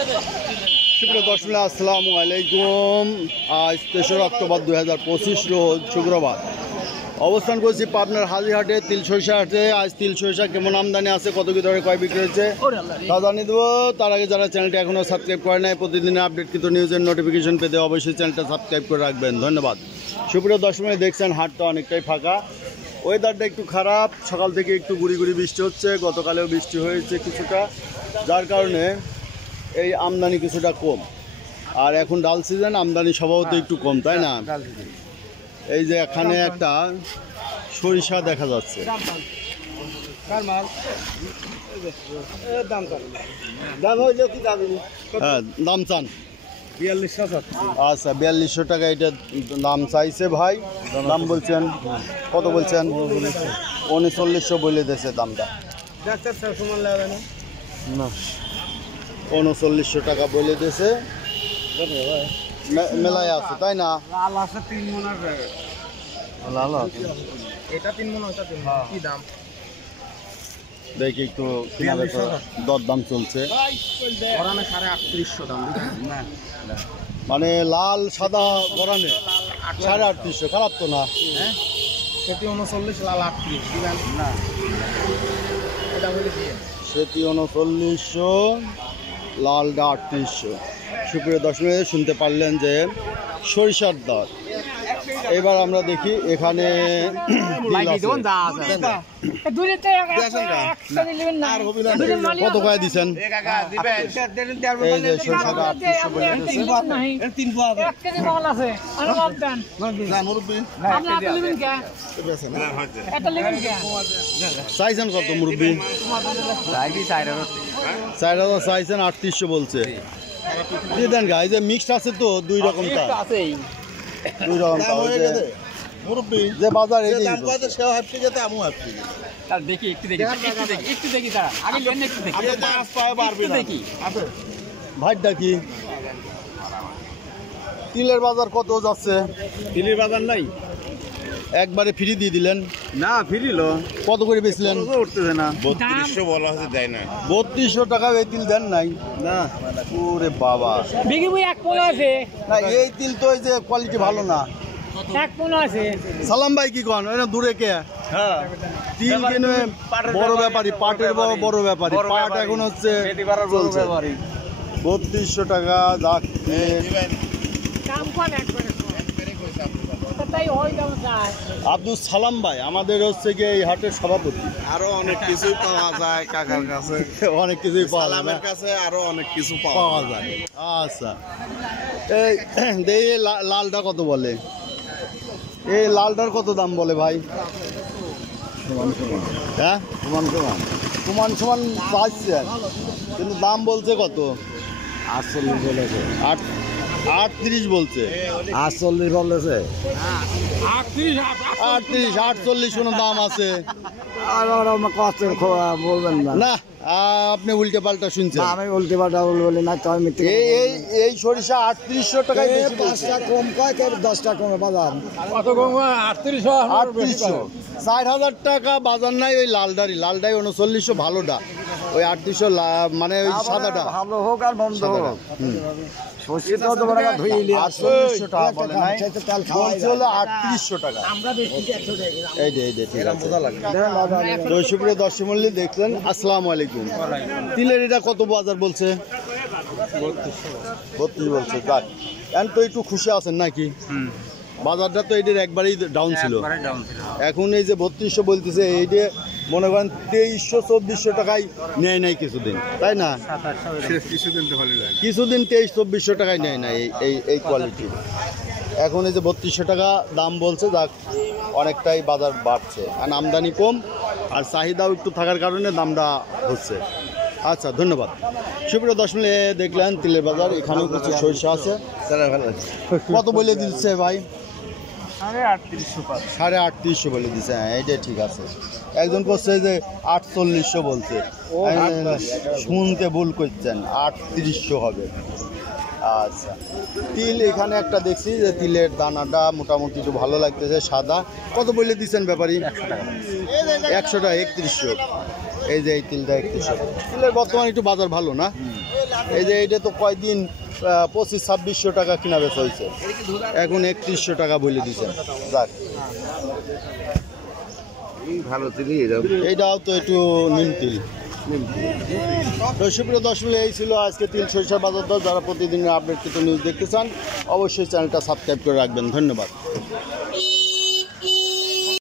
সুপ্রিয় দর্শক আসসালামু আলাইকুম। আজ 3 অক্টোবর 2025 রোজ শুক্রবার। অবস্থান করছি পাবনার হাজিরহাটে তিল সরিষা হাটে। আজ তিল সরিষা কেমন আমদানি আছে, কত কি দরে কয় বিক্রি হচ্ছে তা জানিয়ে দেবো। তার আগে যারা চ্যানেলটি এখনও সাবস্ক্রাইব করে নাই, প্রতিদিনের আপডেটকৃত নিউজের নোটিফিকেশন পেতে অবশ্যই চ্যানেলটা সাবস্ক্রাইব করে রাখবেন। ধন্যবাদ। সুপ্রিয় দর্শক দেখছেন হাটটা অনেকটাই ফাঁকা, ওয়েদারটা একটু খারাপ, সকাল থেকে একটু গুড়ি গুড়ি বৃষ্টি হচ্ছে, গতকালেও বৃষ্টি হয়েছে কিছুটা, যার কারণে এই আমদানি কিছুটা কম। আর এখন ডাল সিজন, আমদানি স্বভাবত একটু কম, তাই না? এই যে এখানে একটা সরিষা দেখা যাচ্ছে, হ্যাঁ দাম চান 4200। আচ্ছা 4200 টাকা এটা দাম চাইছে ভাই। দাম বলছেন কত? বলছেন 3900 বলে দিয়েছে দামটা। না 3900 টাকা বলে দিয়েছে, মেলায় আছে তাই না? লাল আছে 3 মনের ব্যাগ। লাল এটা 3 মন, ওটা 3 মন। কি দাম? দেখি একটু দর দাম চলছে, ওরানে 3850 দাম। না মানে লাল সাদা গরানে 3850, খারাপ তো না? হ্যাঁ সেটি 39, লাল 38 দিবেন না? এটা বলে দিয়ে সেটি 3900, লালটা 3800। সুপ্রিয় দর্শক শুনতে পারলেন যে সরিষার দর। এবার আমরা দেখি এখানে কত কয় দিচ্ছেন? এই যে সরিষাটা 3800 বলে চাইছেন কত মুরব্বী? 4000 চাইছেন, 3800 বলছে। দিয়ে দেন গা, এই যে মিক্সড আছে তো দুই রকম, দুই রকম যে বাজার এই দেখি একটু দেখি তারা আগে লেন একটু দেখি ভাইটা কি তিলের বাজার কত যাচ্ছে? তিলের বাজার নাই, একবারে ফ্রি দিয়ে দিলেন না ফিরিল। কত করে বেচলেন? উঠতেছে না, 3200 বলা হচ্ছে, দেয় না। 3200 টাকা এই তিল দেন নাই না ওরে বাবা। বিঘি বই 1 পোনা আছে না এই তিল তো এই যে কোয়ালিটি ভালো না। 1 পোনা আছে। সালাম ভাই কি কন? ওই দূরে কে? হ্যাঁ তিল কিনে বড় ব্যাপারী, পাটের বড় ব্যাপারী, পাট এখন হচ্ছে 3200 টাকা। যাক দাম কম একবারে তাই হয় দাম যায়। আব্দুল সালাম ভাই আমাদের হচ্ছে গিয়ে এই হাটের সভাপতি। আরো অনেক কিছুই পাওয়া যায় কাকার কাছে, অনেক কিছুই পাওয়া যায়, সালামের কাছে আরো অনেক কিছু পাওয়া যায়। আচ্ছা এই এই লালটা কত বলে? এই লালটার কত দাম বলে ভাই? হ্যাঁ সমান সমান পাচ্ছেন, কিন্তু দাম বলছে কত? 48 বলেছে, 38 বলছে, 48 বলেছে, 38 48 কোনো দাম আছে আর কষ্টের বলবেন না। না? আপনি উল্টে পাল্টা শুনছেন। আমি উল্টে পাল্টা বলি না, তাই মিথ্যে। এই সরিষা 3800 টাকায় বেশি বলছে। 5টা কম কয়, 10 টাকা কমে বাজার। কত কম? 3800, 4000 টাকা বাজার নাই। ওই লালডারি 3900 ভালোটা, ওই 3800 মানে ওই সাদাটা ভালো হোক আর মন্দ হোক, 3800 টাকা বলে নাই, বলছে হলো 3800 টাকা। এই দে ঠিক আছে। তো সুপ্রিয় দর্শক মণ্ডলী দেখলেন, আসসালামু আলাইকুম। তিলের এটা কত বাজার বলছে? 32 বলছে। যাক এখন তো একটু খুশি আছেন নাকি? বাজারটা তো এটার একবারেই ডাউন ছিল, এখন এই যে 3200 বলতেছে, এইটা মনে করেন 2300-2400 টাকায় নেয় নাই কিছুদিন, তাই না? কিছুদিন 2300-2400 টাকায় নেয় নাই এই কোয়ালিটি। এখন এই যে 3200 টাকা দাম বলছে, যাক অনেকটাই বাজার বাড়ছে, আর আমদানি কম আর চাহিদাও একটু থাকার কারণে দামটা হচ্ছে। আচ্ছা ধন্যবাদ। সুপ্রিয় দর্শক দেখলেন তিলের বাজার, এখানেও কিছু সরিষা আছে। কত বলে দিচ্ছে ভাই? 3850 বলে দিচ্ছে। হ্যাঁ এইটা ঠিক আছে। একজন করছে যে 4800 বলছে, শুনতে ভুল করছেন, 3800 হবে। আচ্ছা তিল এখানে একটা দেখছি যে তিলের দানাটা মোটামুটি একটু ভালো লাগতেছে, সাদা। কত বলে দিচ্ছেন ব্যাপারী? 100 টাকা। 3100। এই যে এই তিলটা 3100। তিলের বর্তমানে একটু বাজার ভালো না? এই যে এটা তো কয়দিন 2500-2600 টাকা কিনা বেচা হয়েছে, এখন 3100 টাকা বলে দিচ্ছে। যাক, ভালো তিনি এইটাও তো একটু নিমতিল। তো সুপ্রিয় দর্শক, এই ছিল আজকে তিল সরিষার বাজার দর। যারা প্রতিদিনের আপডেট কিন্তু নিউজ দেখতে চান অবশ্যই চ্যানেলটা সাবস্ক্রাইব করে রাখবেন। ধন্যবাদ।